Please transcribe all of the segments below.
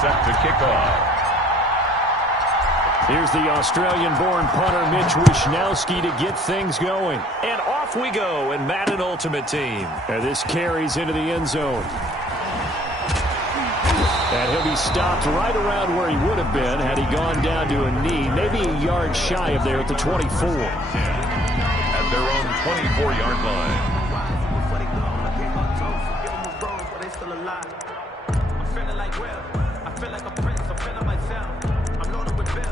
set to kick off. Here's the Australian-born punter Mitch Wishnowsky to get things going. And off we go in Madden Ultimate Team. And this carries into the end zone. And he'll be stopped right around where he would have been had he gone down to a knee, maybe a yard shy of there at the 24. At their own 24-yard line. I'm feeling like Will. I feel like a prince. I'm feeling myself. I'm loaded with bills.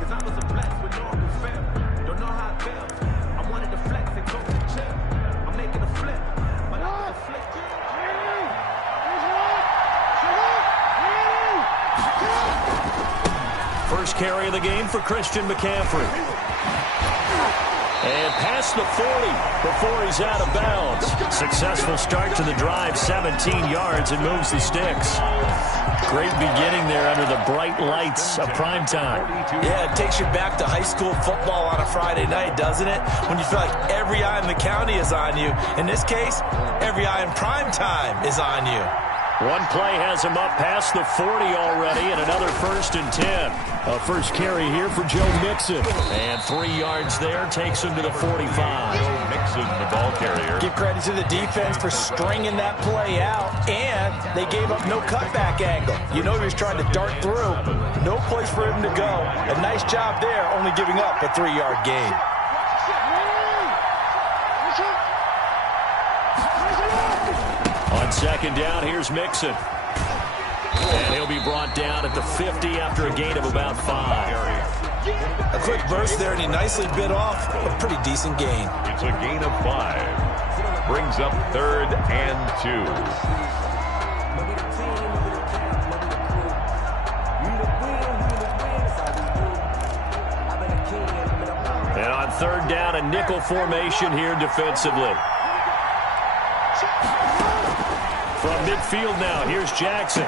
Cause I was a blessed with no one who failed. Don't know how it feels. I wanted to flex and go to chill. I'm making a flip. But I got a flip. First carry of the game for Christian McCaffrey. And past the 40 before he's out of bounds. Successful start to the drive, 17 yards, and moves the sticks. Great beginning there under the bright lights of primetime. Yeah, it takes you back to high school football on a Friday night, doesn't it? When you feel like every eye in the county is on you. In this case, every eye in primetime is on you. One play has him up past the 40 already, and another 1st and 10. A first carry here for Joe Mixon. And 3 yards there takes him to the 45. Joe Mixon, the ball carrier. Give credit to the defense for stringing that play out, and they gave up no cutback angle. You know he was trying to dart through. No place for him to go. A nice job there, only giving up a 3-yard gain. On second down, here's Mixon. And he'll be brought down at the 50 after a gain of about 5. A quick burst there, and he nicely bit off a pretty decent gain. It's a gain of 5. Brings up 3rd and 2. And on 3rd down, a nickel formation here defensively. From midfield now, here's Jackson.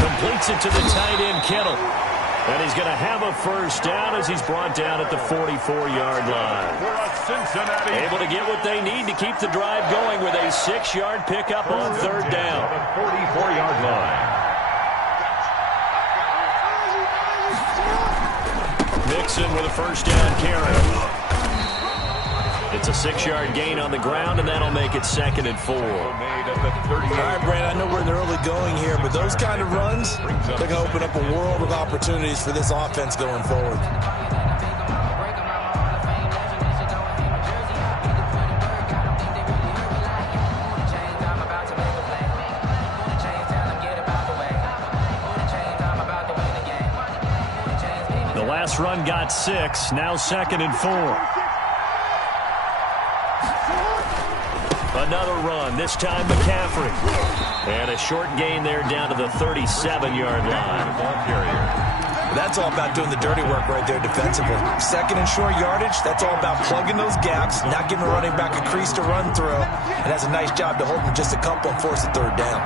Completes it to the tight end, Kittle. And he's going to have a first down as he's brought down at the 44-yard line. Cincinnati. Able to get what they need to keep the drive going with a 6-yard pickup on 3rd down. 44-yard line. Mixon with a first down carry. It's a 6-yard gain on the ground, and that'll make it 2nd and 4. All right, Brandon, I know we're in the early going here, but those kind of runs, they're going to open up a world of opportunities for this offense going forward. The last run got 6, now 2nd and 4. Another run, this time McCaffrey. And a short gain there down to the 37-yard line. That's all about doing the dirty work right there defensively. 2nd and short yardage, that's all about plugging those gaps, not giving a running back a crease to run through, and has a nice job to hold him just a couple and force a 3rd down.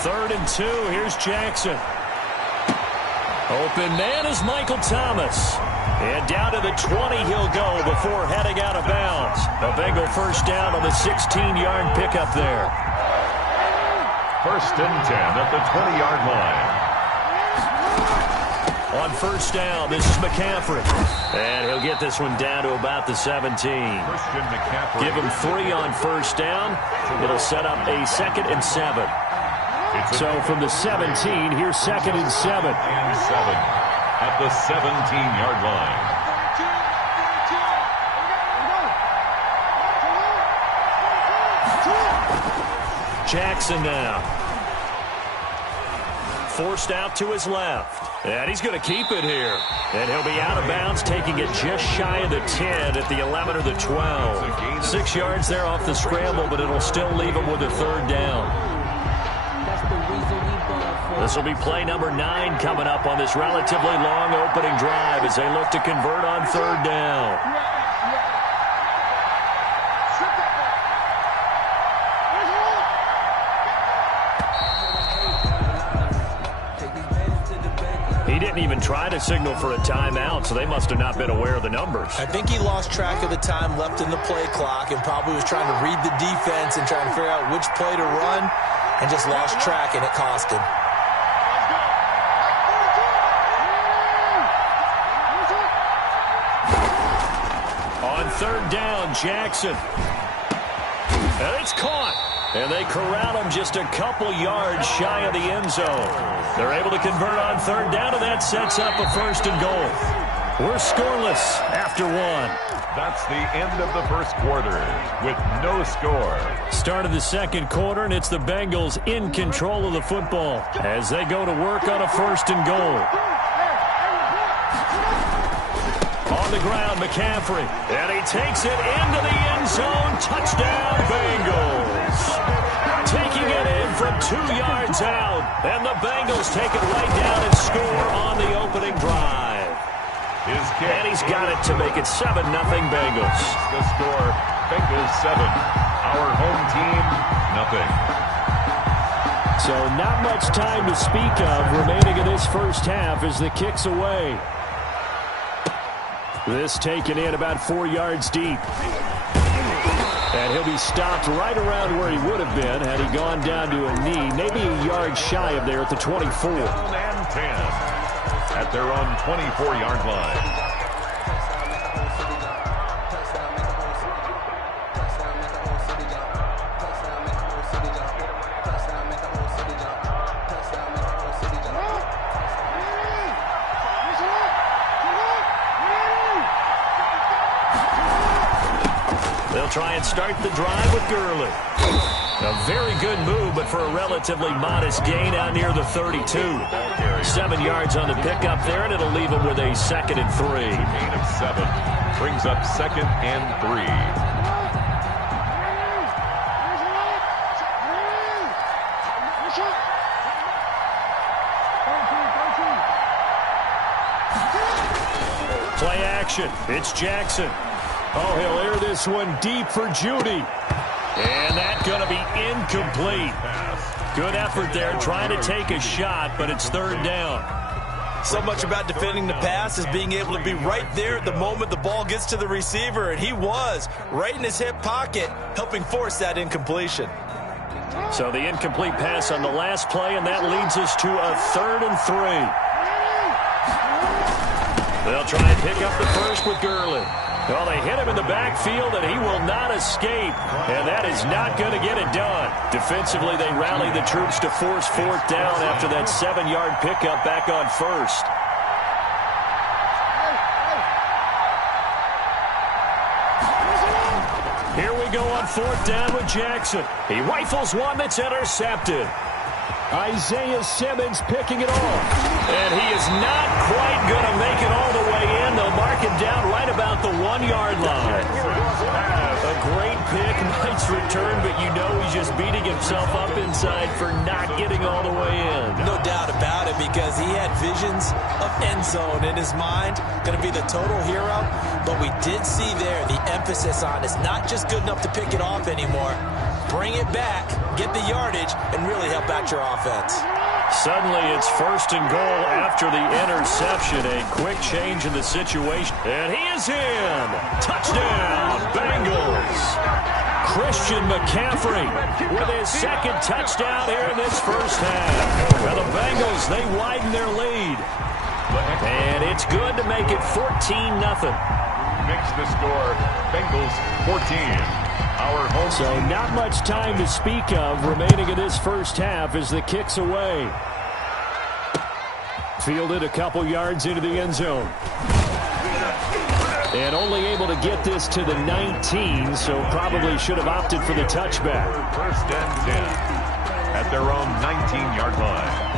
Third and 2, here's Jackson. Open man is Michael Thomas. And down to the 20 he'll go before heading out of bounds. A Bengal first down on the 16-yard pickup there. 1st and 10 at the 20-yard line. On first down, this is McCaffrey. And he'll get this one down to about the 17. Christian McCaffrey. Give him 3 on first down. It'll set up a 2nd and 7. So from the 17, here's 2nd and 7. And 7 at the 17-yard line. Jackson now. Forced out to his left. And he's going to keep it here. And he'll be out of bounds, taking it just shy of the 10 at the 11 or the 12. 6 yards there off the scramble, but it'll still leave him with a 3rd down. This will be play number 9 coming up on this relatively long opening drive as they look to convert on 3rd down. He didn't even try to signal for a timeout, so they must have not been aware of the numbers. I think he lost track of the time left in the play clock and probably was trying to read the defense and trying to figure out which play to run and just lost track, and it cost him. On third down, Jackson. And it's caught. And they corral him just a couple yards shy of the end zone. They're able to convert on third down, and that sets up a 1st and goal. We're scoreless after one. That's the end of the first quarter with no score. Start of the second quarter, and it's the Bengals in control of the football as they go to work on a 1st and goal. On the ground, McCaffrey. And he takes it into the end zone. Touchdown, Bengals. Taking it in from 2 yards out. And the Bengals take it right down and score on the opening drive. His kick. And he's got it to make it 7-0 Bengals. The score, Bengals 7. Our home team, nothing. So not much time to speak of remaining in this first half as the kick's away. This taken in about 4 yards deep. And he'll be stopped right around where he would have been had he gone down to a knee, maybe a yard shy of there at the 24. Down and 10 at their own 24-yard line. They'll try and start the drive with Gurley. A very good move, but for a relatively modest gain out near the 32. 7 yards on the pickup there, and it'll leave him with a 2nd and 3. Gain of 7 brings up 2nd and 3. Play action. It's Jackson. Oh, he'll air this one deep for Judy. And that's going to be incomplete. Good effort there trying to take a shot, but it's 3rd down. So much about defending the pass is being able to be right there at the moment the ball gets to the receiver, and he was right in his hip pocket, helping force that incompletion. So the incomplete pass on the last play, and that leads us to a 3rd and 3. They'll try and pick up the first with Gurley. Well, they hit him in the backfield, and he will not escape. And that is not going to get it done. Defensively, they rally the troops to force 4th down after that 7-yard pickup back on 1st. Here we go on 4th down with Jackson. He rifles one that's intercepted. Isaiah Simmons picking it off. And he is not quite going to make it all the way in. They'll mark him down right about the 1-yard line. A great pick, nice return, but you know he's just beating himself up inside for not getting all the way in. No doubt about it, because he had visions of end zone in his mind. Going to be the total hero. But we did see there the emphasis on it's not just good enough to pick it off anymore. Bring it back, get the yardage, and really help out your offense. Suddenly it's 1st and goal after the interception. A quick change in the situation. And he is in. Touchdown, Bengals. Christian McCaffrey with his 2nd touchdown here in this first half. Well, the Bengals, they widen their lead. And it's good to make it 14-0. Makes the score, Bengals 14. So not much time to speak of remaining in this first half as the kick's away. Fielded a couple yards into the end zone. And only able to get this to the 19, so probably should have opted for the touchback. 1st and 10 at their own 19-yard line.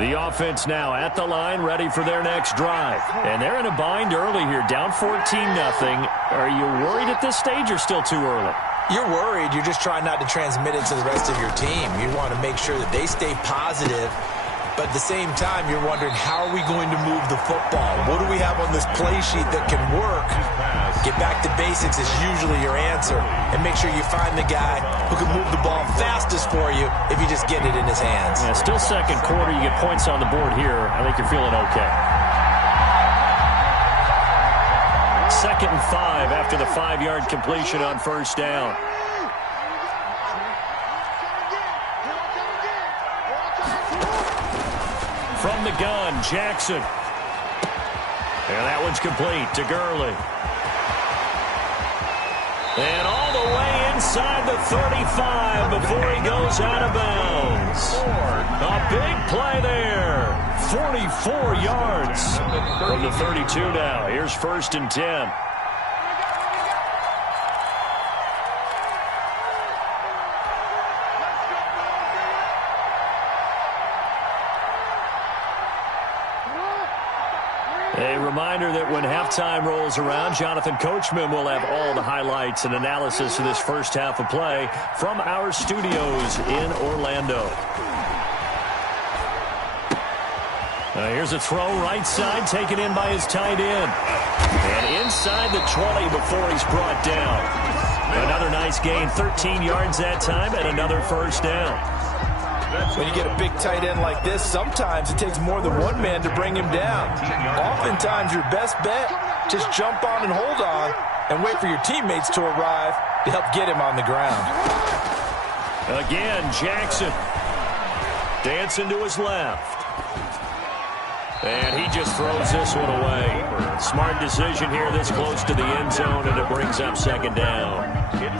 The offense now at the line, ready for their next drive. And they're in a bind early here, down 14-0. Are you worried at this stage or still too early? You're worried. You're just trying not to transmit it to the rest of your team. You want to make sure that they stay positive But at the same time, you're wondering, how are we going to move the football? What do we have on this play sheet that can work? Get back to basics is usually your answer. And make sure you find the guy who can move the ball fastest for you if you just get it in his hands. Yeah, still second quarter. You get points on the board here. I think you're feeling okay. 2nd and 5 after the 5-yard completion on first down. From the gun, Jackson. And that one's complete to Gurley. And all the way inside the 35 before he goes out of bounds. A big play there. 44 yards from the 32 now. Here's 1st and 10. A reminder that when halftime rolls around, Jonathan Coachman will have all the highlights and analysis of this first half of play from our studios in Orlando. Here's a throw right side, taken in by his tight end. And inside the 20 before he's brought down. Another nice gain, 13 yards that time, and another first down. When you get a big tight end like this, sometimes it takes more than one man to bring him down. Oftentimes, your best bet, just jump on and hold on and wait for your teammates to arrive to help get him on the ground. Again, Jackson dancing to his left. And he just throws this one away. Smart decision here this close to the end zone, and it brings up 2nd down.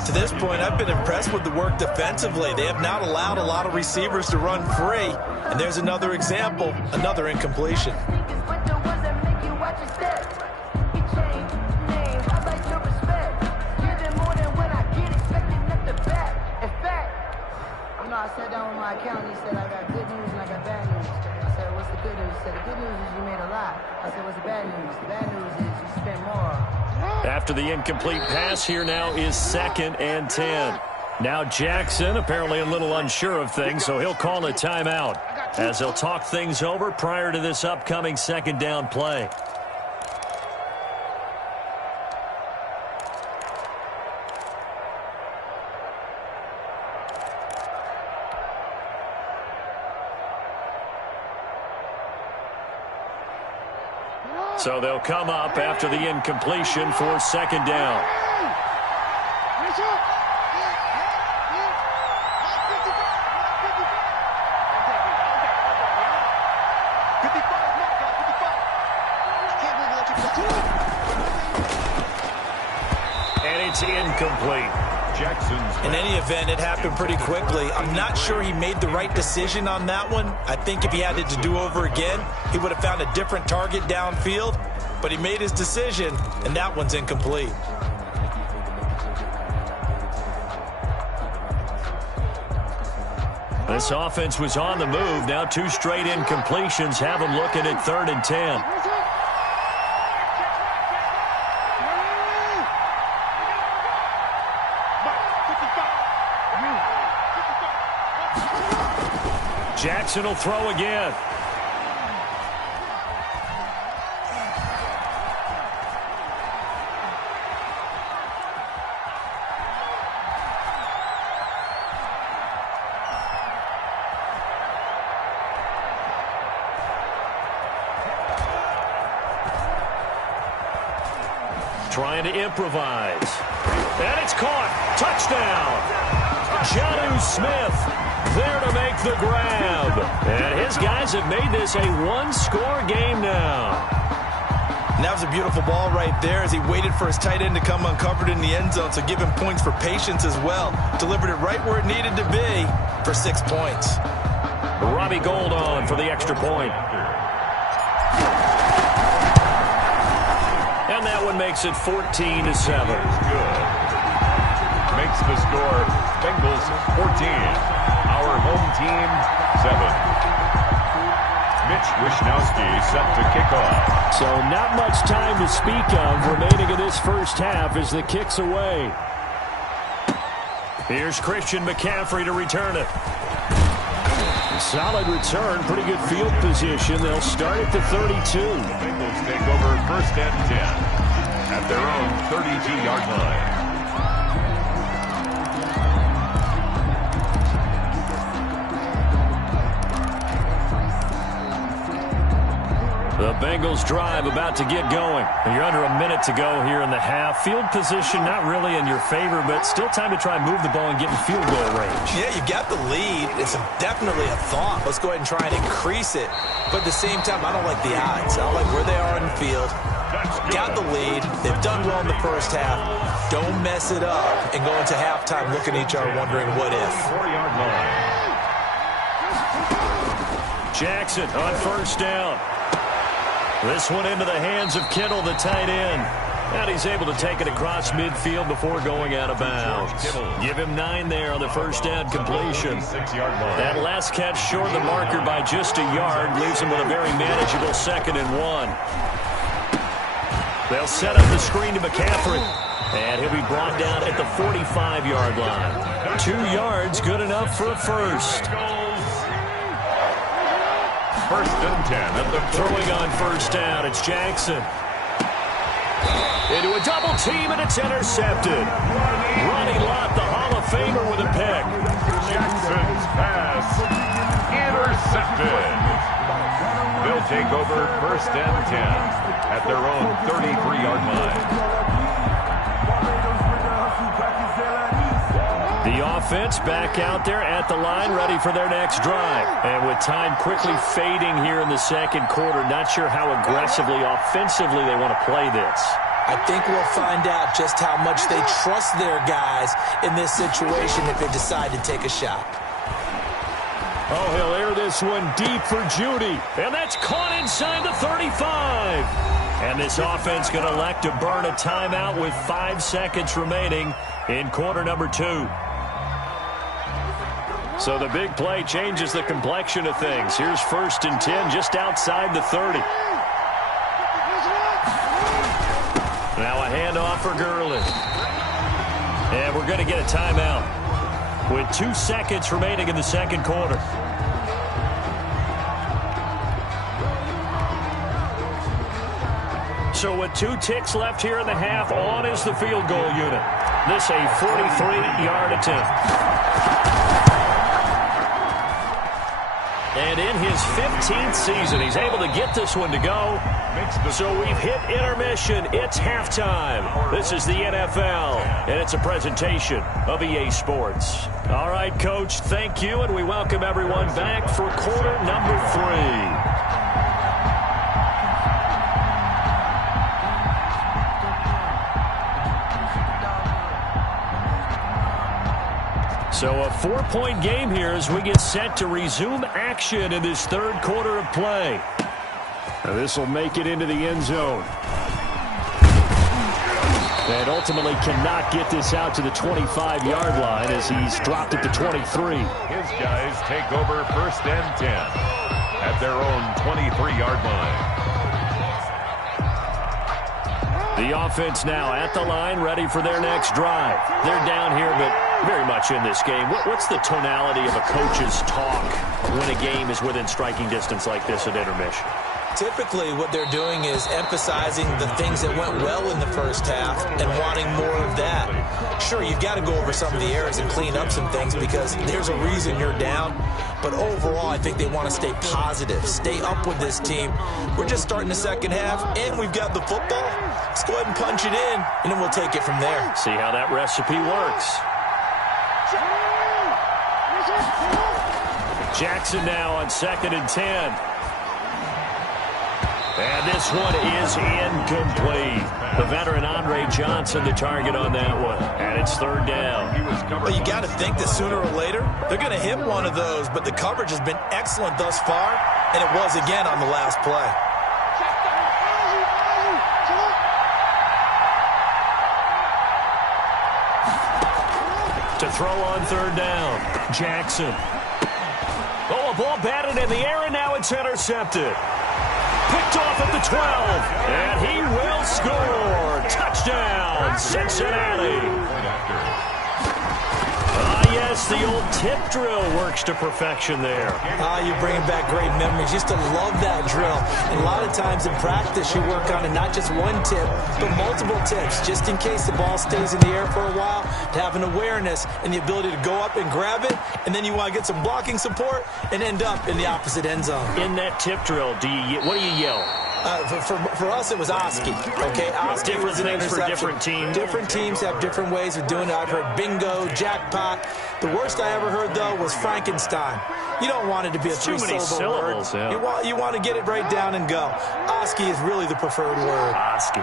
To this point, I've been impressed with the work defensively. They have not allowed a lot of receivers to run free. And there's another example, another incompletion. I sat down with my accountant. He said, I got good news and I got bad news. I said, what's the good news? He said, the good news is you made a lot. I said, what's the bad news? The bad news is you spent more. After the incomplete pass, here now is 2nd and 10. Now Jackson apparently a little unsure of things, so he'll call a timeout as he'll talk things over prior to this upcoming 2nd down play. So they'll come up after the incompletion for 2nd down. And it's incomplete. In any event, it happened pretty quickly. I'm not sure he made the right decision on that one. I think if he had it to do over again, he would have found a different target downfield. But he made his decision, and that one's incomplete. This offense was on the move. Now 2 straight incompletions have them looking at 3rd and 10. Jackson will throw again. Trying to improvise. And it's caught. Touchdown. Jonnu Smith there to make the grab. And his guys have made this a one-score game now. And that was a beautiful ball right there as he waited for his tight end to come uncovered in the end zone. So give him points for patience as well. Delivered it right where it needed to be for 6 points. Robbie Gould on for the extra point. And that one makes it 14-7. Makes the score Bengals 14. Our home team 7. Mitch Wishnowsky set to kick off. So not much time to speak of remaining in this first half as the kick's away. Here's Christian McCaffrey to return it. Solid return, pretty good field position. They'll start at the 32. The Bengals take over 1st and 10 at their own 32-yard line. The Bengals drive about to get going. You're under a minute to go here in the half. Field position not really in your favor, but still time to try and move the ball and get in field goal range. Yeah, you got the lead. It's definitely a thought. Let's go ahead and try and increase it. But at the same time, I don't like the odds. I don't like where they are in the field. Got the lead. They've done well in the first half. Don't mess it up and go into halftime looking at each other wondering what if. 4-yard line. Jackson on 1st down. This one into the hands of Kittle, the tight end. And he's able to take it across midfield before going out of bounds. Give him 9 there on the 1st down completion. That last catch short of the marker by just a yard leaves him with a very manageable 2nd and 1. They'll set up the screen to McCaffrey. And he'll be brought down at the 45-yard line. 2 yards, good enough for a first. 1st and 10 at the throwing on 1st down. It's Jackson. Into a double team, and it's intercepted. Ronnie Lott, the Hall of Famer, with a pick. Jackson's pass intercepted. They'll take over 1st and 10 at their own 33-yard line. The offense back out there at the line, ready for their next drive. And with time quickly fading here in the 2nd quarter, not sure how aggressively, offensively they want to play this. I think we'll find out just how much they trust their guys in this situation if they decide to take a shot. Oh, he'll air this one deep for Judy. And that's caught inside the 35. And this offense going to elect to burn a timeout with 5 seconds remaining in quarter number 2. So the big play changes the complexion of things. Here's 1st and 10 just outside the 30. Now a handoff for Gurley. And we're going to get a timeout with 2 seconds remaining in the 2nd quarter. So with 2 ticks left here in the half, on is the field goal unit. This a 43-yard attempt. And in his 15th season, he's able to get this one to go. So we've hit intermission. It's halftime. This is the NFL, and it's a presentation of EA Sports. All right, Coach, thank you, and we welcome everyone back for quarter number 3. So a 4-point game here as we get set to resume action in this 3rd quarter of play. Now this will make it into the end zone. And ultimately cannot get this out to the 25-yard line as he's dropped it to 23. His guys take over 1st and 10 at their own 23-yard line. The offense now at the line, ready for their next drive. They're down here, but very much in this game. What's the tonality of a coach's talk when a game is within striking distance like this at intermission? Typically, what they're doing is emphasizing the things that went well in the first half and wanting more of that. Sure, you've got to go over some of the errors and clean up some things because there's a reason you're down. But overall, I think they want to stay positive, stay up with this team. We're just starting the second half, and we've got the football. Let's go ahead and punch it in, and then we'll take it from there. See how that recipe works. Jackson now on 2nd and 10. And this one is incomplete. The veteran Andre Johnson, the target on that one. And it's 3rd down. Well, you got to think that sooner or later, they're going to hit one of those, but the coverage has been excellent thus far, and it was again on the last play. To throw on 3rd down, Jackson. Oh, a ball batted in the air, and now it's intercepted. Picked off at the 12, and he will score. Touchdown, Cincinnati. yes, the old tip drill works to perfection there. You're bringing back great memories. Used to love that drill. And a lot of times in practice, you work on it, not just one tip, but multiple tips, just in case the ball stays in the air for a while, to have an awareness and the ability to go up and grab it, and then you want to get some blocking support and end up in the opposite end zone. In that tip drill, what do you yell? For us, it was Oski. Okay, Oski different was an things for different teams. Different teams have different ways of doing it. I've heard bingo, jackpot. The worst I ever heard, though, was Frankenstein. You don't want it to be a three-syllable word. Yeah. You want to get it right down and go. Oski is really the preferred word. Oski.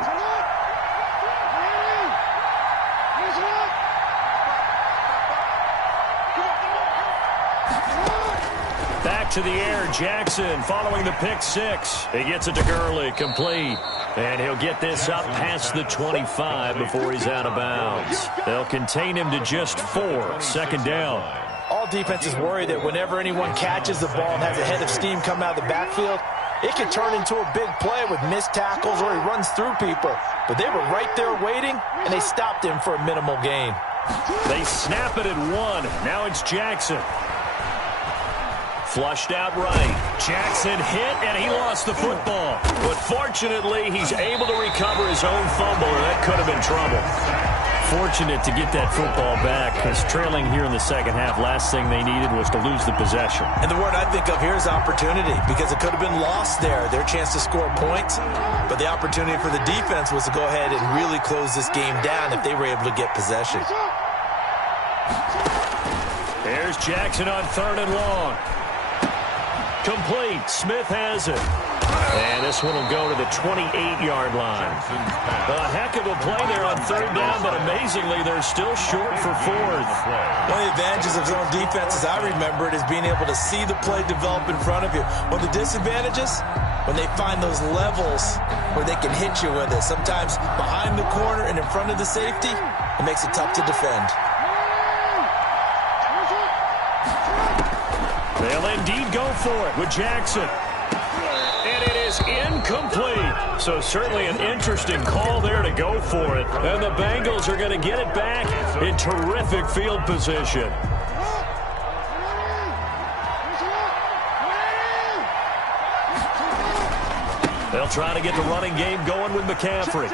Back to the air, Jackson following the pick six. He gets it to Gurley, complete. And he'll get this up past the 25 before he's out of bounds. They'll contain him to just 4, second down. All defenses worry that whenever anyone catches the ball and has a head of steam come out of the backfield, it can turn into a big play with missed tackles or he runs through people. But they were right there waiting, and they stopped him for a minimal gain. They snap it at 1. Now it's Jackson. Flushed out right. Jackson hit, and he lost the football. But fortunately, he's able to recover his own fumble, and that could have been trouble. Fortunate to get that football back, because trailing here in the second half, last thing they needed was to lose the possession. And the word I think of here is opportunity, because it could have been lost there, their chance to score points. But the opportunity for the defense was to go ahead and really close this game down if they were able to get possession. There's Jackson on 3rd and long. Complete. Smith has it. And this one will go to the 28-yard line. A heck of a play there on 3rd down, but amazingly, they're still short for 4th. One of the advantages of zone defense, as I remember it, is being able to see the play develop in front of you. One of the disadvantages, when they find those levels where they can hit you with it. Sometimes behind the corner and in front of the safety, it makes it tough to defend. They'll indeed go for it with Jackson. And it is incomplete. So certainly an interesting call there to go for it. And the Bengals are going to get it back in terrific field position. They'll try to get the running game going with McCaffrey.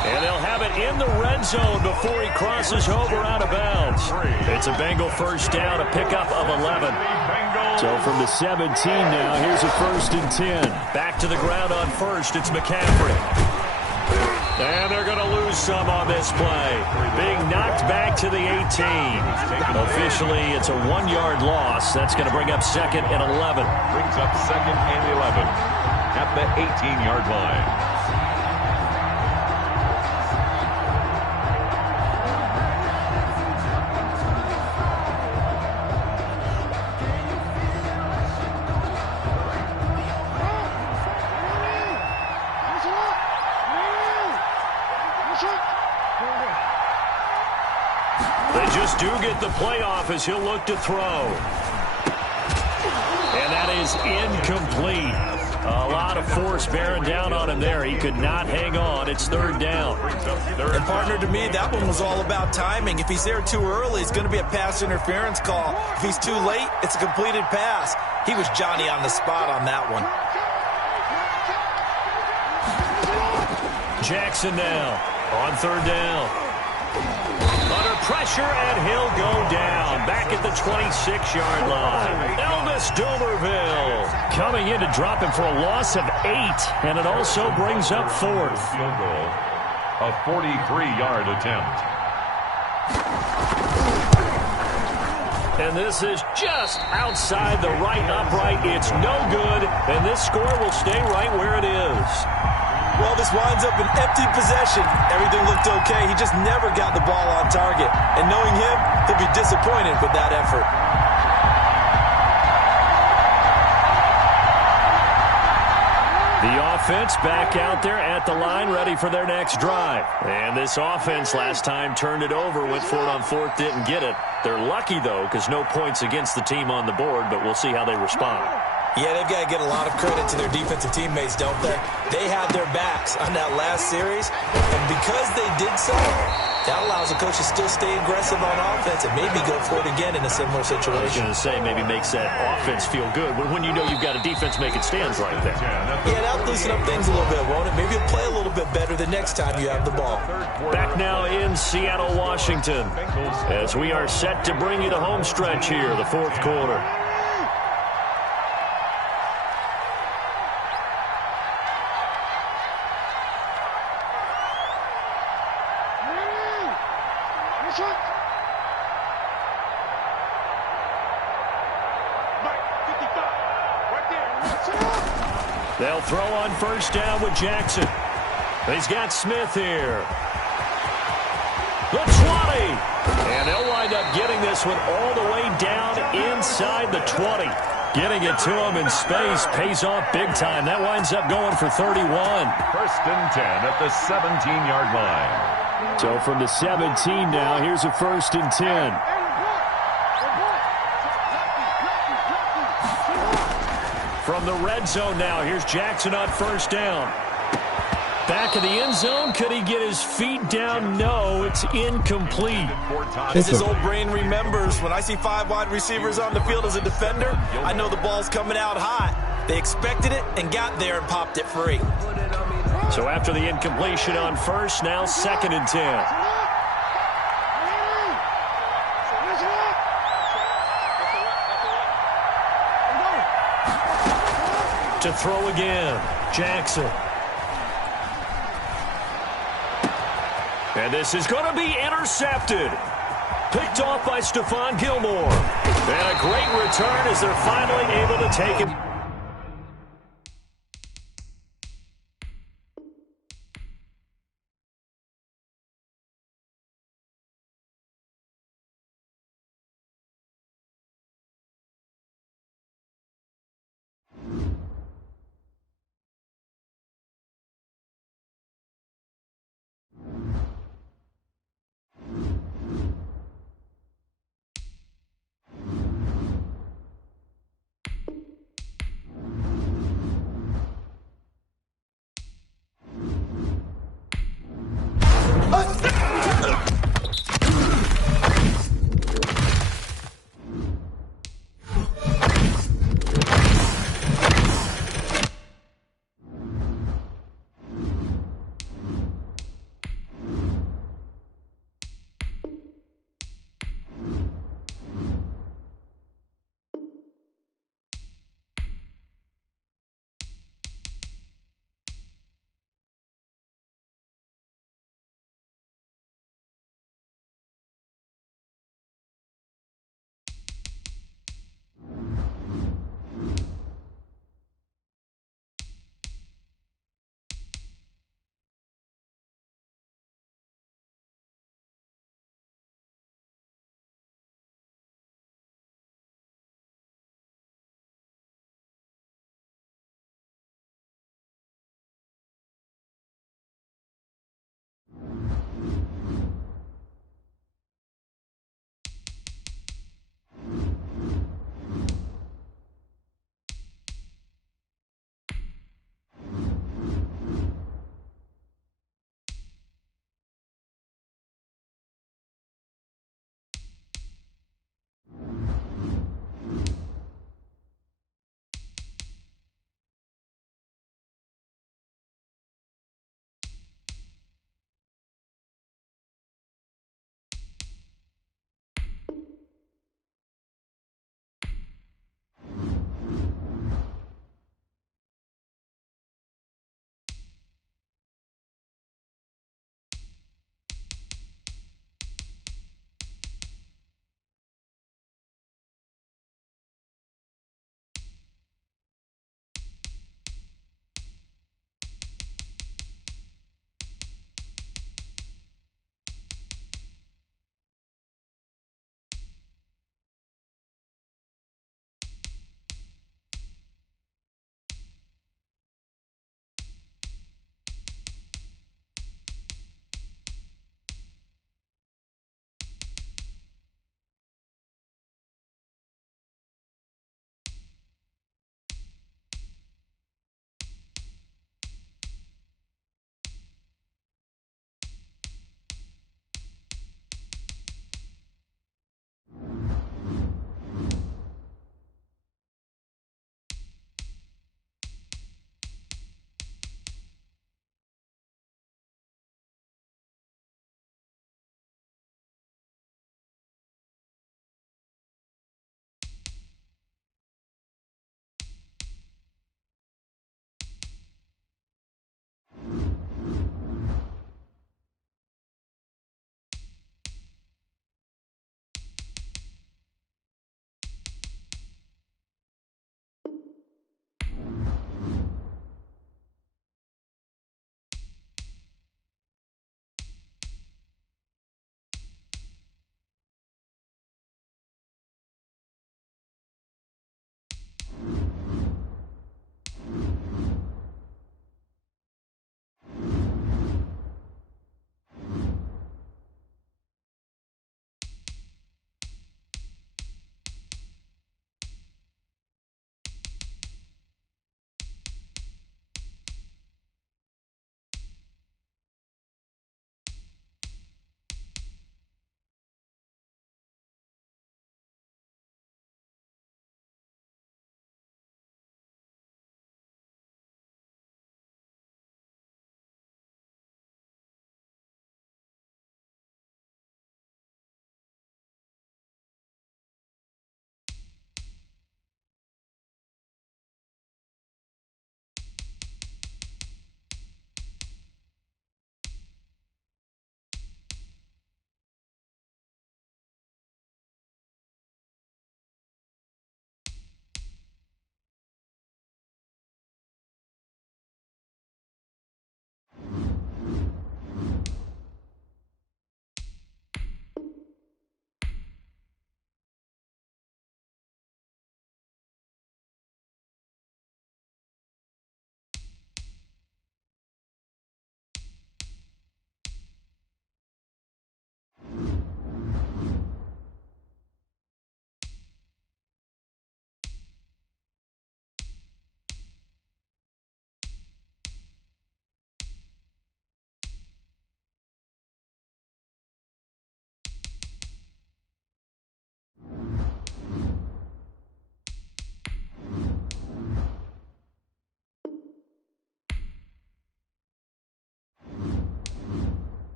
And they'll have it in the red zone before he crosses over out of bounds. It's a Bengal first down, a pickup of 11. So from the 17 now, here's a 1st and 10. Back to the ground on 1st, it's McCaffrey. And they're going to lose some on this play. Being knocked back to the 18. Officially, it's a 1-yard loss. That's going to bring up 2nd and 11. Brings up 2nd and 11 at the 18-yard line. They just do get the playoff as he'll look to throw. And that is incomplete. A lot of force bearing down on him there. He could not hang on. It's 3rd down. And partner, to me, that one was all about timing. If he's there too early, it's going to be a pass interference call. If he's too late, it's a completed pass. He was Johnny on the spot on that one. Jackson now on 3rd down. Under pressure, and he'll go down. Back at the 26-yard line. Elvis Dumerville coming in to drop him for a loss of 8. And it also brings up 4th. Field goal, a 43-yard attempt. And this is just outside the right upright. It's no good, and this score will stay right where it is. Well, this winds up an empty possession. Everything looked okay. He just never got the ball on target. And knowing him, he'll be disappointed with that effort. The offense back out there at the line, ready for their next drive. And this offense last time turned it over, went for it on 4th, didn't get it. They're lucky, though, because no points against the team on the board, but we'll see how they respond. Yeah, they've got to get a lot of credit to their defensive teammates, don't they? They had their backs on that last series, and because they did so, that allows the coach to still stay aggressive on offense and maybe go for it again in a similar situation. I was going to say maybe makes that offense feel good when you know you've got a defense making stands like that. Yeah, that'll loosen up things a little bit, won't it? Maybe you'll play a little bit better the next time you have the ball. Back now in Seattle, Washington, as we are set to bring you the home stretch here, the fourth quarter. They'll throw on first down with Jackson. He's got Smith here. The 20. And they'll wind up getting this one all the way down inside the 20. Getting it to him in space pays off big time. That winds up going for 31. First and 10 at the 17-yard line. So from the 17 now, here's a first and 10. From the red zone now, here's Jackson on first down. Back of the end zone, could he get his feet down? No, it's incomplete. As his old brain remembers, when I see 5 wide receivers on the field as a defender, I know the ball's coming out hot. They expected it and got there and popped it free. So after the incompletion on first, now second and 10. To throw again, Jackson. And this is going to be intercepted. Picked off by Stephon Gilmore. And a great return as they're finally able to take it.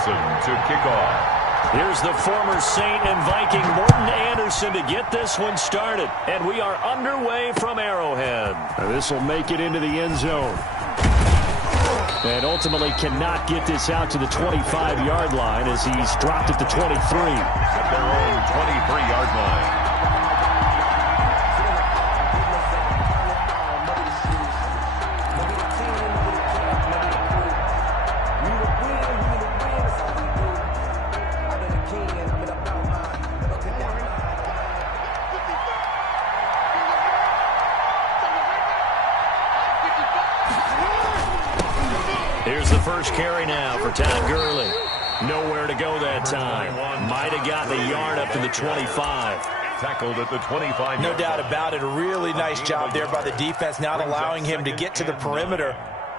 Anderson to kick off. Here's the former Saint and Viking Morton Anderson to get this one started. And we are underway from Arrowhead. This will make it into the end zone. And ultimately cannot get this out to the 25-yard line as he's dropped at the 23. At their own 23-yard line. Here's the first carry now for Todd Gurley. Nowhere to go that time. Might have gotten a yard up to the 25. Tackled at the 25. No doubt about it. A really nice job there by the defense, not allowing him to get to the perimeter.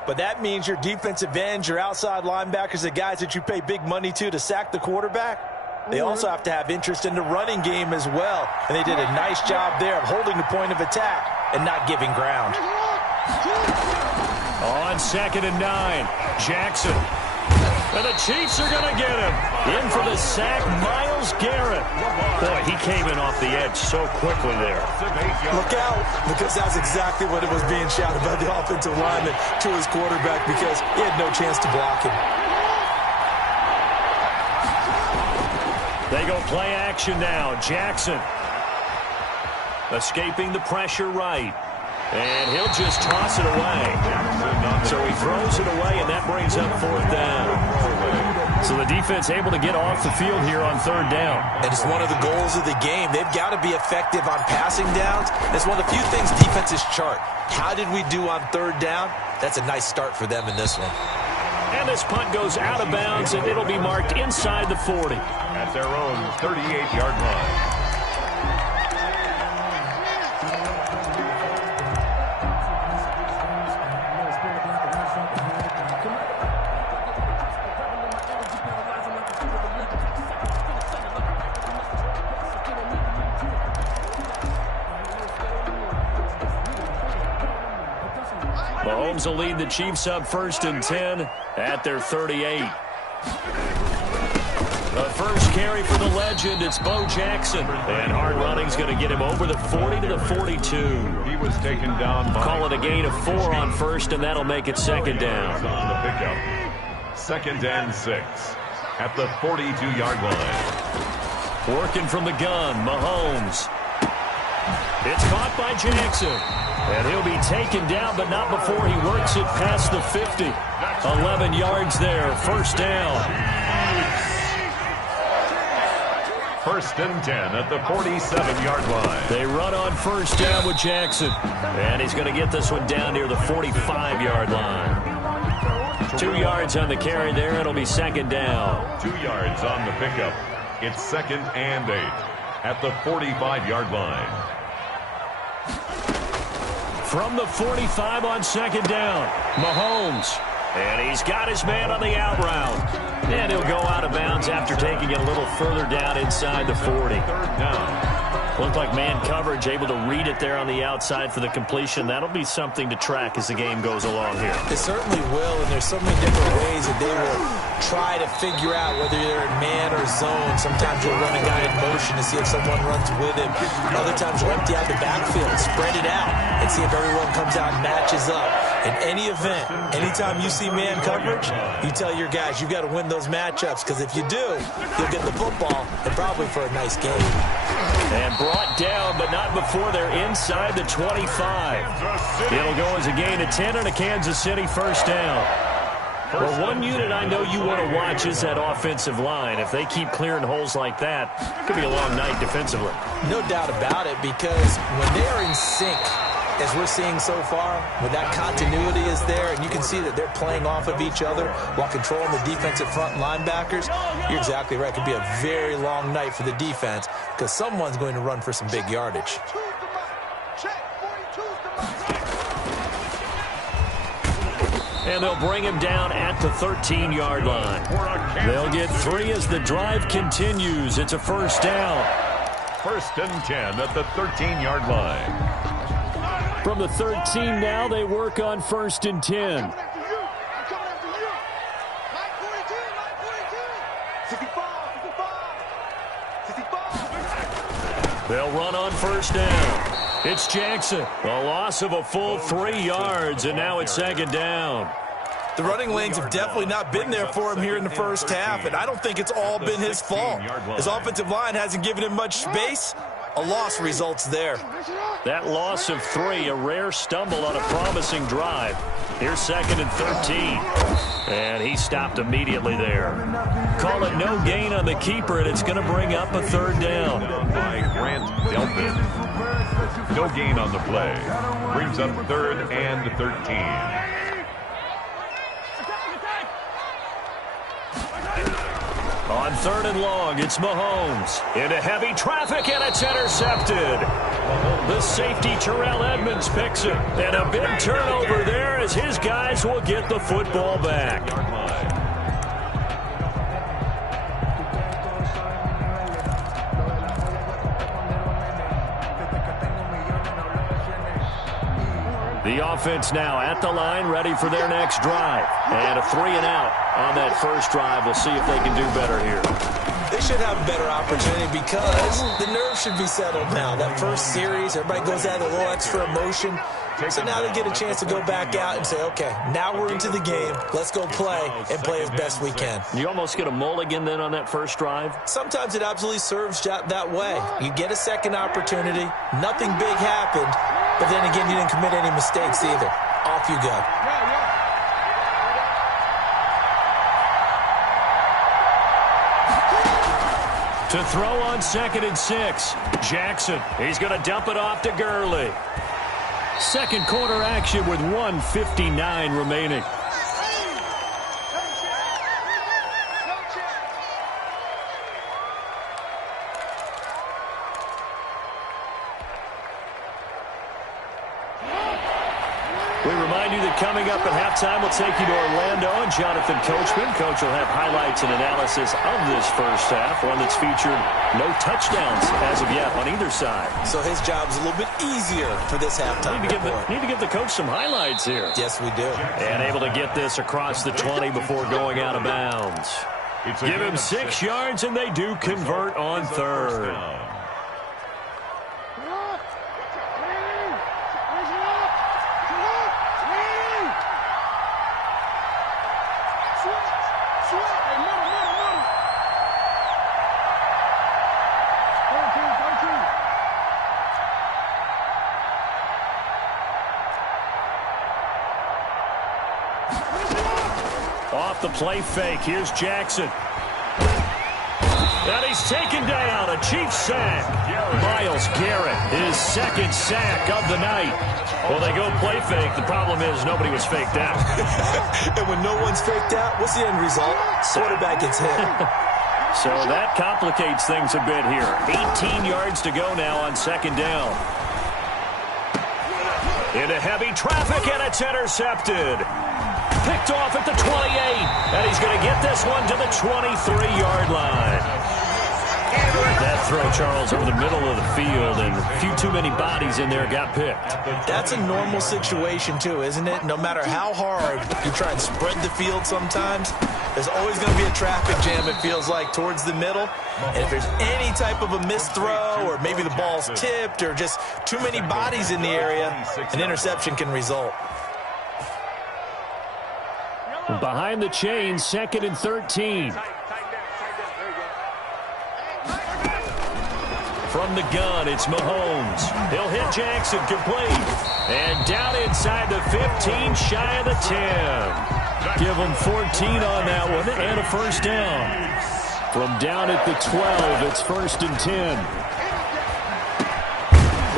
But that means your defensive ends, your outside linebackers, the guys that you pay big money to sack the quarterback, they also have to have interest in the running game as well. And they did a nice job there of holding the point of attack and not giving ground. On 2nd and 9, Jackson. And the Chiefs are going to get him. In for the sack, Myles Garrett. Boy, he came in off the edge so quickly there. Look out, because that's exactly what it was being shouted by the offensive lineman to his quarterback, because he had no chance to block him. They go play action now. Jackson escaping the pressure right. And he'll just toss it away. So he throws it away, and that brings up 4th down. So the defense able to get off the field here on 3rd down. And it's one of the goals of the game. They've got to be effective on passing downs. It's one of the few things defenses chart. How did we do on 3rd down? That's a nice start for them in this one. And this punt goes out of bounds, and it'll be marked inside the 40. At their own 38-yard line. Mahomes will lead the Chiefs up 1st and 10 at their 38. The first carry for the legend, it's Bo Jackson. And hard running's going to get him over the 40 to the 42. He was taken down by... Call it a gain of 4 on 1st, and that'll make it 2nd down. On the pickup. 2nd and 6 at the 42-yard line. Working from the gun, Mahomes. It's caught by Jackson. And he'll be taken down, but not before he works it past the 50. 11 yards there, 1st down. 1st and 10 at the 47-yard line. They run on 1st down with Jackson. And he's going to get this one down near the 45-yard line. 2 yards on the carry there. It'll be 2nd down. 2 yards on the pickup. It's 2nd and 8 at the 45-yard line. From the 45 on 2nd down, Mahomes. And he's got his man on the out route. And he'll go out of bounds after taking it a little further down inside the 40. 3rd down. Looked like man coverage, able to read it there on the outside for the completion. That'll be something to track as the game goes along here. It certainly will, and there's so many different ways that they will try to figure out whether they're in man or zone. Sometimes you'll run a guy in motion to see if someone runs with him. Other times you'll empty out the backfield, spread it out, and see if everyone comes out and matches up. In any event, anytime you see man coverage, you tell your guys you've got to win those matchups, because if you do, you'll get the football and probably for a nice game. And brought down, but not before they're inside the 25. It'll go as a gain of 10 and a Kansas City 1st down. Well, one unit I know you want to watch is that offensive line. If they keep clearing holes like that, it could be a long night defensively. No doubt about it, because when they are in sync, as we're seeing so far, when that continuity is there, and you can see that they're playing off of each other while controlling the defensive front linebackers, you're exactly right. It could be a very long night for the defense, because someone's going to run for some big yardage. And they'll bring him down at the 13-yard line. They'll get 3 as the drive continues. It's a 1st down. 1st and 10 at the 13-yard line. From the 13 now, they work on 1st and 10. They'll run on first down. It's Jackson. A loss of a full 3 yards, and now it's second down. The running lanes have definitely not been there for him here in the first half, and I don't think it's all been his fault. His offensive line hasn't given him much space. A loss results there. That loss of 3, a rare stumble on a promising drive. Here's second and 13. And he stopped immediately there. Call it no gain on the keeper, and it's going to bring up a third down. By Grant Delphin. No gain on the play. Brings up 3rd and 13. On 3rd and long, it's Mahomes. Into heavy traffic, and it's intercepted. The safety, Terrell Edmonds, picks it. And a big turnover there as his guys will get the football back. The offense now at the line, ready for their next drive. And a 3 and out on that first drive. We'll see if they can do better here. They should have a better opportunity because the nerves should be settled now. That first series, everybody goes out with a little extra emotion. So now they get a chance to go back out and say, okay, now we're into the game. Let's go play and play as best we can. You almost get a mulligan then on that first drive? Sometimes it absolutely serves that way. You get a second opportunity. Nothing big happened. But then again, you didn't commit any mistakes either. Off you go. To throw on 2nd and 6. Jackson, he's going to dump it off to Gurley. Second quarter action with 1:59 remaining. We remind you that coming up at halftime, we'll take you to Orlando and Jonathan Coachman. Coach will have highlights and analysis of this first half, one that's featured no touchdowns as of yet on either side. So his job's a little bit easier for this halftime. Need to give the coach some highlights here. Yes, we do. And able to get this across the 20 before going out of bounds. Give him 6 yards, and they do convert on 3rd. Off the play fake, here's Jackson. And he's taken down, a Chiefs sack. Myles Garrett, his second sack of the night. Well, they go play fake. The problem is nobody was faked out. And when no one's faked out, what's the end result? Quarterback gets hit. So that complicates things a bit here. 18 yards to go now on 2nd down. Into heavy traffic, and it's intercepted. Picked off at the 28, and he's going to get this one to the 23-yard line. That throw, Charles, over the middle of the field, and a few too many bodies in there got picked. That's a normal situation, too, isn't it? No matter how hard you try and spread the field sometimes, there's always going to be a traffic jam, it feels like, towards the middle. And if there's any type of a missed throw, or maybe the ball's tipped, or just too many bodies in the area, an interception can result. Behind the chain, 2nd and 13. From the gun, it's Mahomes. He'll hit Jackson complete. And down inside the 15, shy of the 10. Give him 14 on that one and a first down. From down at the 12, it's 1st and 10.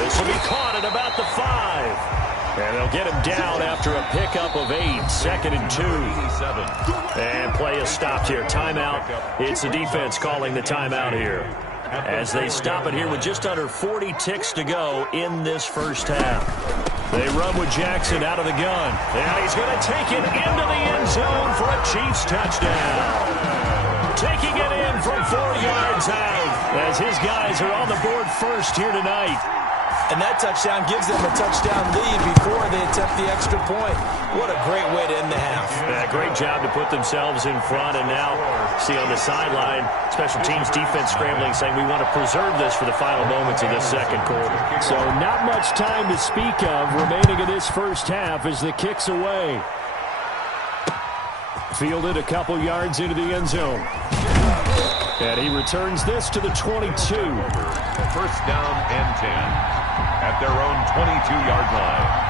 This will be caught at about the 5. And they'll get him down after a pickup of 8, 2nd and 2. And play is stopped here. Timeout. It's the defense calling the timeout here. As they stop it here with just under 40 ticks to go in this first half. They run with Jackson out of the gun. And he's going to take it into the end zone for a Chiefs touchdown. Taking it in from 4 yards out as his guys are on the board first here tonight. And that touchdown gives them a touchdown lead before they attempt the extra point. What a great way to end the half. Yeah, great job to put themselves in front, and now see on the sideline, special teams defense scrambling, saying we want to preserve this for the final moments of this second quarter. So not much time to speak of remaining in this first half as the kick's away. Fielded a couple yards into the end zone. And he returns this to the 22. First down and 10 at their own 22-yard line.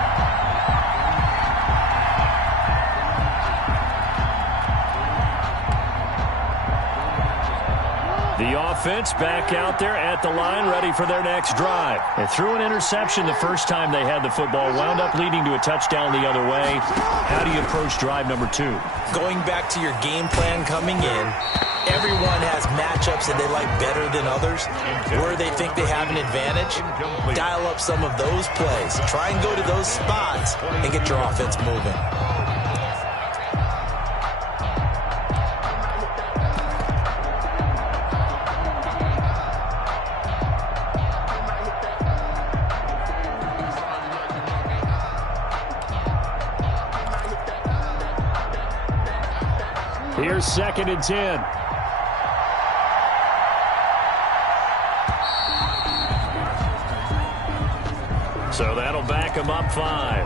The offense back out there at the line, ready for their next drive. They threw an interception the first time they had the football, wound up leading to a touchdown the other way. How do you approach drive number 2? Going back to your game plan coming in, everyone has matchups that they like better than others. Where they think they have an advantage, dial up some of those plays. Try and go to those spots and get your offense moving. Here's 2nd and 10. So that'll back them up 5.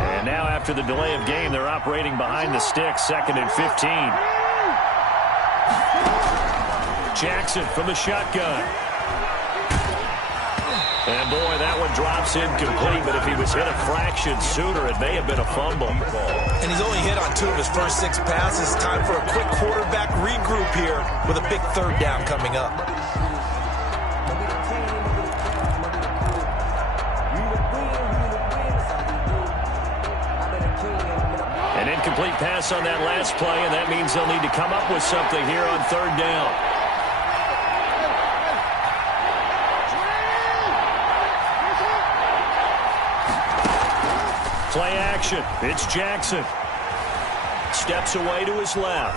And now after the delay of game, they're operating behind the sticks, 2nd and 15. Jackson from the shotgun. And boy, that one drops incomplete, but if he was hit a fraction sooner, it may have been a fumble. And he's only hit on 2 of his first 6 passes. Time for a quick quarterback regroup here with a big 3rd down coming up. An incomplete pass on that last play, and that means they'll need to come up with something here on 3rd down. Play action. It's Jackson. Steps away to his left.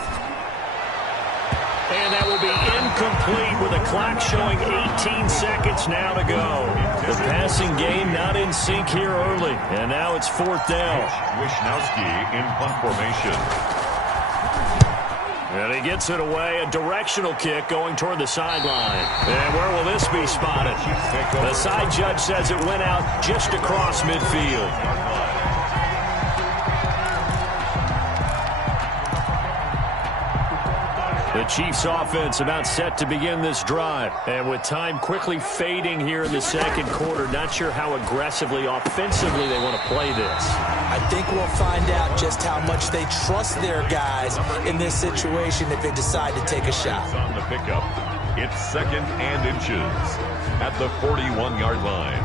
And that will be incomplete with a clock showing 18 seconds now to go. The passing game not in sync here early. And now it's 4th down. Wishnowski in punt formation. And he gets it away. A directional kick going toward the sideline. And where will this be spotted? The side judge says it went out just across midfield. The Chiefs offense about set to begin this drive. And with time quickly fading here in the second quarter, not sure how aggressively, offensively they want to play this. I think we'll find out just how much they trust their guys in this situation if they decide to take a shot. On the pickup, it's 2nd and inches at the 41-yard line.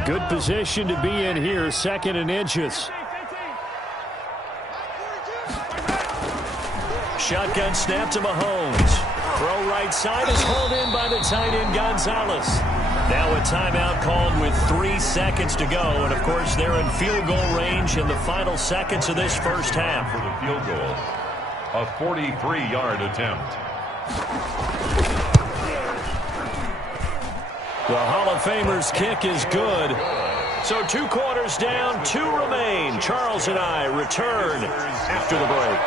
A good position to be in here, 2nd and inches. Shotgun snap to Mahomes. Throw right side is hauled in by the tight end Gonzalez. Now a timeout called with 3 seconds to go. And, of course, they're in field goal range in the final seconds of this first half. For the field goal, a 43-yard attempt. The Hall of Famer's kick is good. So 2 quarters down, 2 remain. Charles and I return after the break.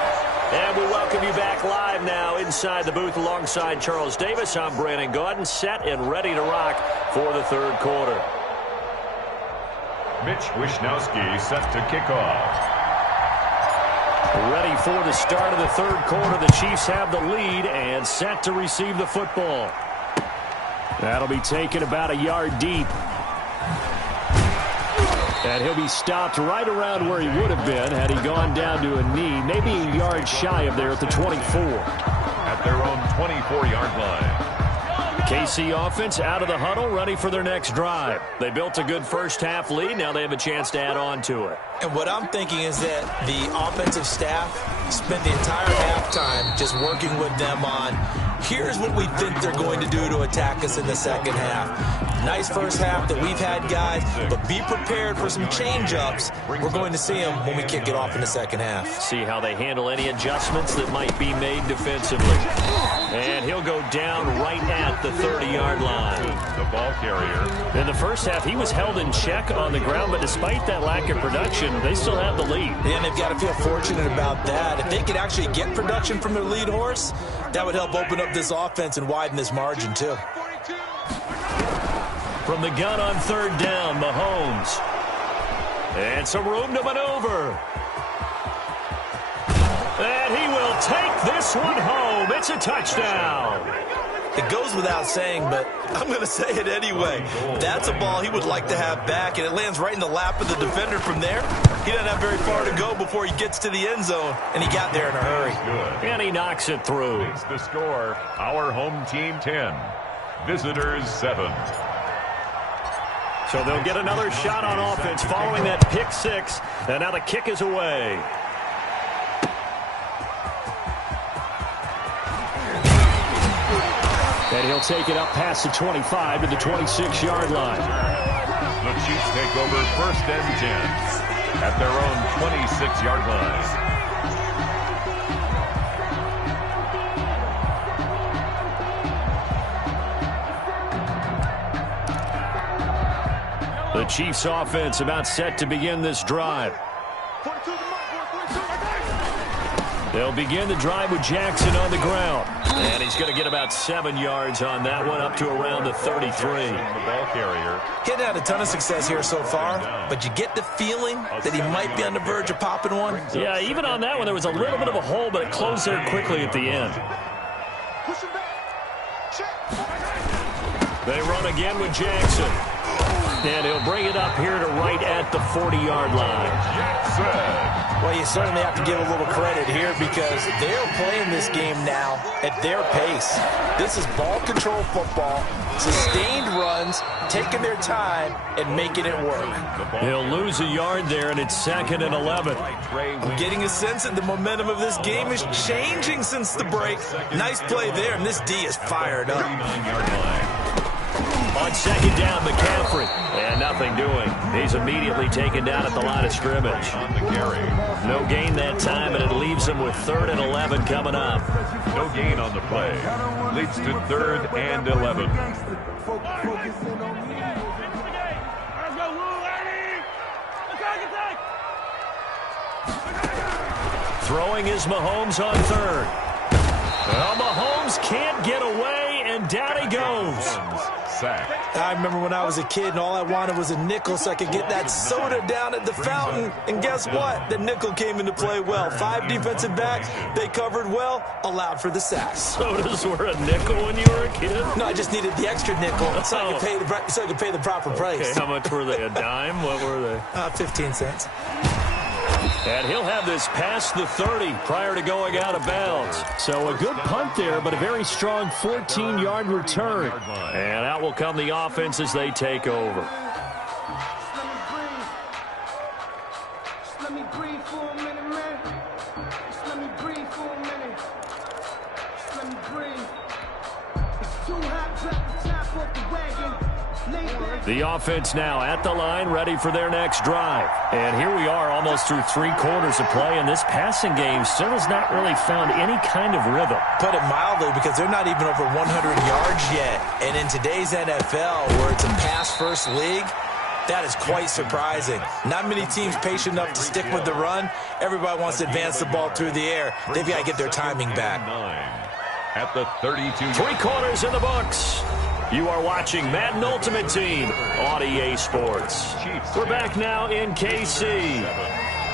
And we welcome you back live now inside the booth alongside Charles Davis. I'm Brandon Gaudin, set and ready to rock for the 3rd quarter. Mitch Wishnowski set to kick off. Ready for the start of the 3rd quarter. The Chiefs have the lead and set to receive the football. That'll be taken about a yard deep. And he'll be stopped right around where he would have been had he gone down to a knee, maybe a yard shy of there at the 24. At their own 24-yard line. The KC offense out of the huddle, ready for their next drive. They built a good first half lead. Now they have a chance to add on to it. And what I'm thinking is that the offensive staff spent the entire halftime just working with them on Here's what we think they're going to do to attack us in the second half. Nice first half that we've had, guys, but be prepared for some change-ups. We're going to see them when we kick it off in the second half. See how they handle any adjustments that might be made defensively. And he'll go down right at the 30-yard line. The ball carrier. In the first half, he was held in check on the ground, but despite that lack of production, they still have the lead. And they've got to feel fortunate about that. If they could actually get production from their lead horse, that would help open up this offense and widen this margin, too. From the gun on third down, Mahomes. And some room to maneuver. And he will take this one home. It's a touchdown. It goes without saying, but I'm going to say it anyway. That's a ball he would like to have back, and it lands right in the lap of the defender from there. He doesn't have very far to go before he gets to the end zone, and he got there in a hurry. And he knocks it through. It's the score. Our home team 10, visitors 7. So they'll get another shot on offense following that pick six. And now the kick is away. And he'll take it up past the 25 to the 26-yard line. The Chiefs take over 1st and 10 at their own 26-yard line. The Chiefs offense about set to begin this drive. They'll begin the drive with Jackson on the ground. And he's going to get about 7 yards on that one, up to around the 33. The ball carrier. He hadn't had a ton of success here so far, but you get the feeling that he might be on the verge of popping one. Yeah, even on that one, there was a little bit of a hole, but it closed there quickly at the end. They run again with Jackson. And he'll bring it up here to right at the 40-yard line. Well, you certainly have to give a little credit here because they're playing this game now at their pace. This is ball control football, sustained runs, taking their time, and making it work. He'll lose a yard there, and it's 2nd and 11. I'm getting a sense that the momentum of this game is changing since the break. Nice play there, and this D is fired up. On 2nd down, McCaffrey. And nothing doing. He's immediately taken down at the line of scrimmage. No gain that time, and it leaves him with 3rd and 11 coming up. No gain on the play. Leads to 3rd and 11. Throwing is Mahomes on 3rd. Well, Mahomes can't get away, and down he goes. I remember when I was a kid and all I wanted was a nickel so I could get that soda down at the fountain. And guess what? The nickel came into play well. 5 defensive backs, they covered well, allowed for the sacks. Sodas were a nickel when you were a kid? No, I just needed the extra nickel so I could pay the proper price. Okay, how much were they? A dime? What were they? 15 cents. And he'll have this past the 30 prior to going out of bounds. So a good punt there, but a very strong 14-yard return. And out will come the offense as they take over. Let me breathe for a minute, man. Just let me breathe for a minute. Just let me breathe. It's too hot, drop the top off the wagon. The offense now at the line, ready for their next drive. And here we are almost through 3 quarters of play, and this passing game still has not really found any kind of rhythm. Put it mildly, because they're not even over 100 yards yet. And in today's NFL, where it's a pass-first league, that is quite surprising. Not many teams patient enough to stick with the run. Everybody wants to advance the ball through the air. They've got to get their timing back. At the 32. 3 quarters in the books. You are watching Madden Ultimate Team on EA Sports. We're back now in KC.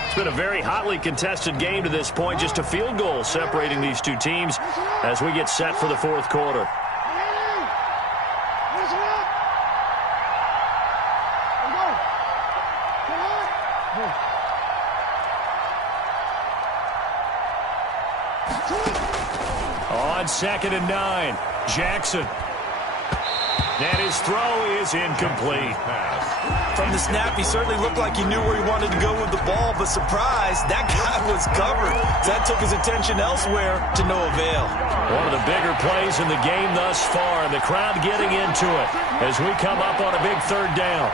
It's been a very hotly contested game to this point. Just a field goal separating these two teams as we get set for the 4th quarter. On 2nd and 9, Jackson. And his throw is incomplete. From the snap, he certainly looked like he knew where he wanted to go with the ball, but surprise, that guy was covered. That took his attention elsewhere to no avail. One of the bigger plays in the game thus far, and the crowd getting into it as we come up on a big third down.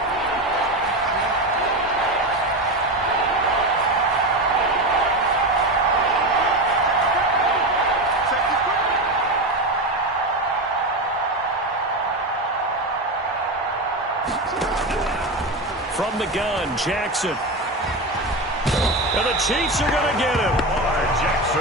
From the gun, Jackson. And the Chiefs are going to get him.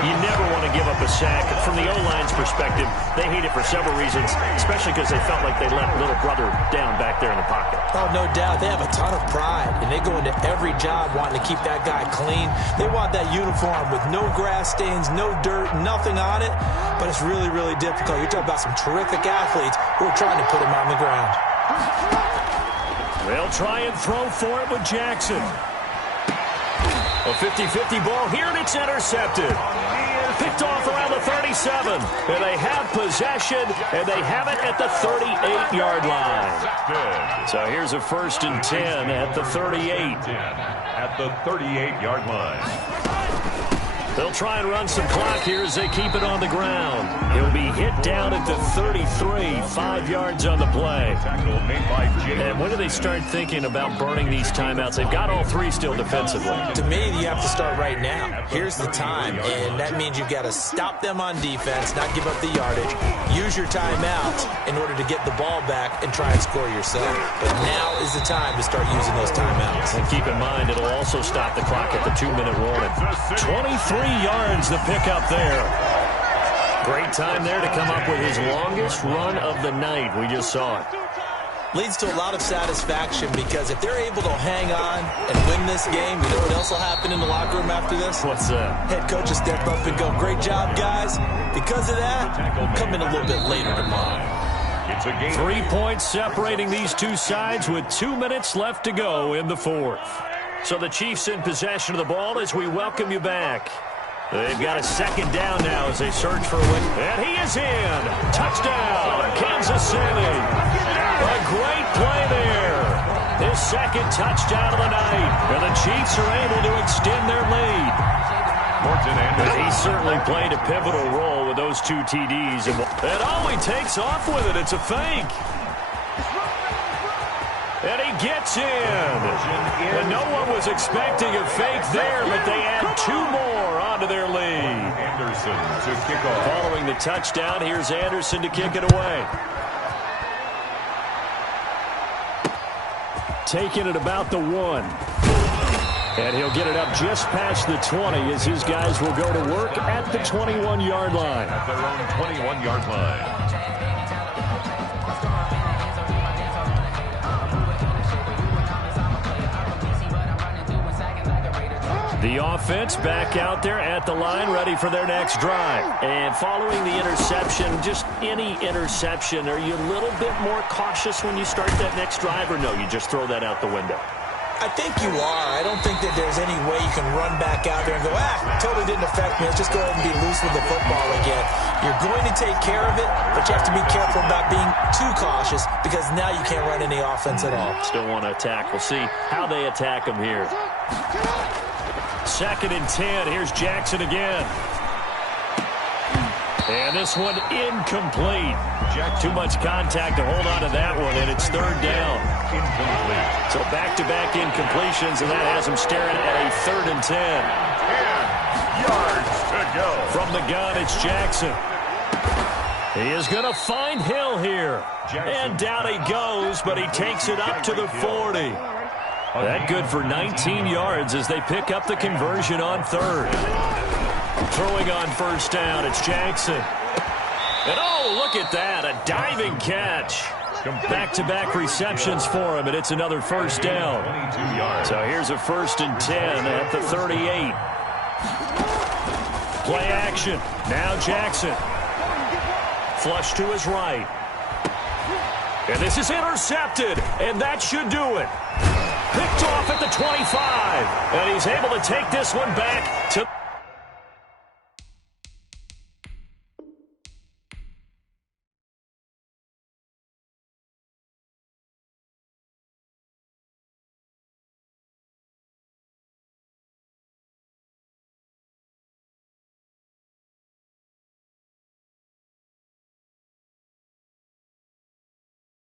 You never want to give up a sack. From the O-line's perspective, they hate it for several reasons, especially because they felt like they let little brother down back there in the pocket. Oh, no doubt. They have a ton of pride, and they go into every job wanting to keep that guy clean. They want that uniform with no grass stains, no dirt, nothing on it. But it's really, really difficult. You're talking about some terrific athletes who are trying to put him on the ground. They'll try and throw for it with Jackson. A 50-50 ball here, and it's intercepted. Picked off around the 37. And they have possession, and they have it at the 38-yard line. So here's a 1st and 10 at the 38. At the 38-yard line. They'll try and run some clock here as they keep it on the ground. He'll be hit down at the 33, 5 yards on the play. And when do they start thinking about burning these timeouts? They've got all 3 still defensively. To me, you have to start right now. Here's the time, and that means you've got to stop them on defense, not give up the yardage. Use your timeout in order to get the ball back and try and score yourself. But now is the time to start using those timeouts. And keep in mind, it'll also stop the clock at the 2-minute warning. 23 yards the pickup there. Great time there to come up with his longest run of the night. We just saw it. Leads to a lot of satisfaction because if they're able to hang on and win this game, you know what else will happen in the locker room after this? What's that? Head coach will step up and go, great job, guys. Because of that, come in a little bit later tomorrow. It's a game. 3 points separating these two sides with 2 minutes left to go in the 4th. So the Chiefs in possession of the ball as we welcome you back. They've got a 2nd down now as they search for a win. And he is in. Touchdown, Kansas City. A great play there. His 2nd touchdown of the night. And the Chiefs are able to extend their lead. And he certainly played a pivotal role with those 2 TDs. And he takes off with it. It's a fake. And he gets in. And no one was expecting a fake there, but they add 2 more onto their lead. Anderson to kick off. Following the touchdown, here's Anderson to kick it away. Taking it about the 1. And he'll get it up just past the 20 as his guys will go to work at the 21-yard line. At their own 21-yard line. The offense back out there at the line, ready for their next drive. And following the interception, just any interception, are you a little bit more cautious when you start that next drive, or no, you just throw that out the window? I think you are. I don't think that there's any way you can run back out there and go, totally didn't affect me. Let's just go ahead and be loose with the football again. You're going to take care of it, but you have to be careful about being too cautious because now you can't run any offense at all. Still want to attack. We'll see how they attack him here. 2nd and 10. Here's Jackson again. And this one incomplete. Too much contact to hold on to that one, and it's 3rd down. Incomplete. So back-to-back incompletions, and that has him staring at a 3rd and 10. 10 yards to go. From the gun, it's Jackson. He is going to find Hill here. And down he goes, but he takes it up to the 40. That good for 19 yards as they pick up the conversion on 3rd. Throwing on 1st down, it's Jackson. And look at that, a diving catch. Back-to-back receptions for him, and it's another 1st down. So here's a 1st and 10 at the 38. Play action. Now Jackson. Flush to his right. And this is intercepted, and that should do it. Picked off at the 25, and he's able to take this one back to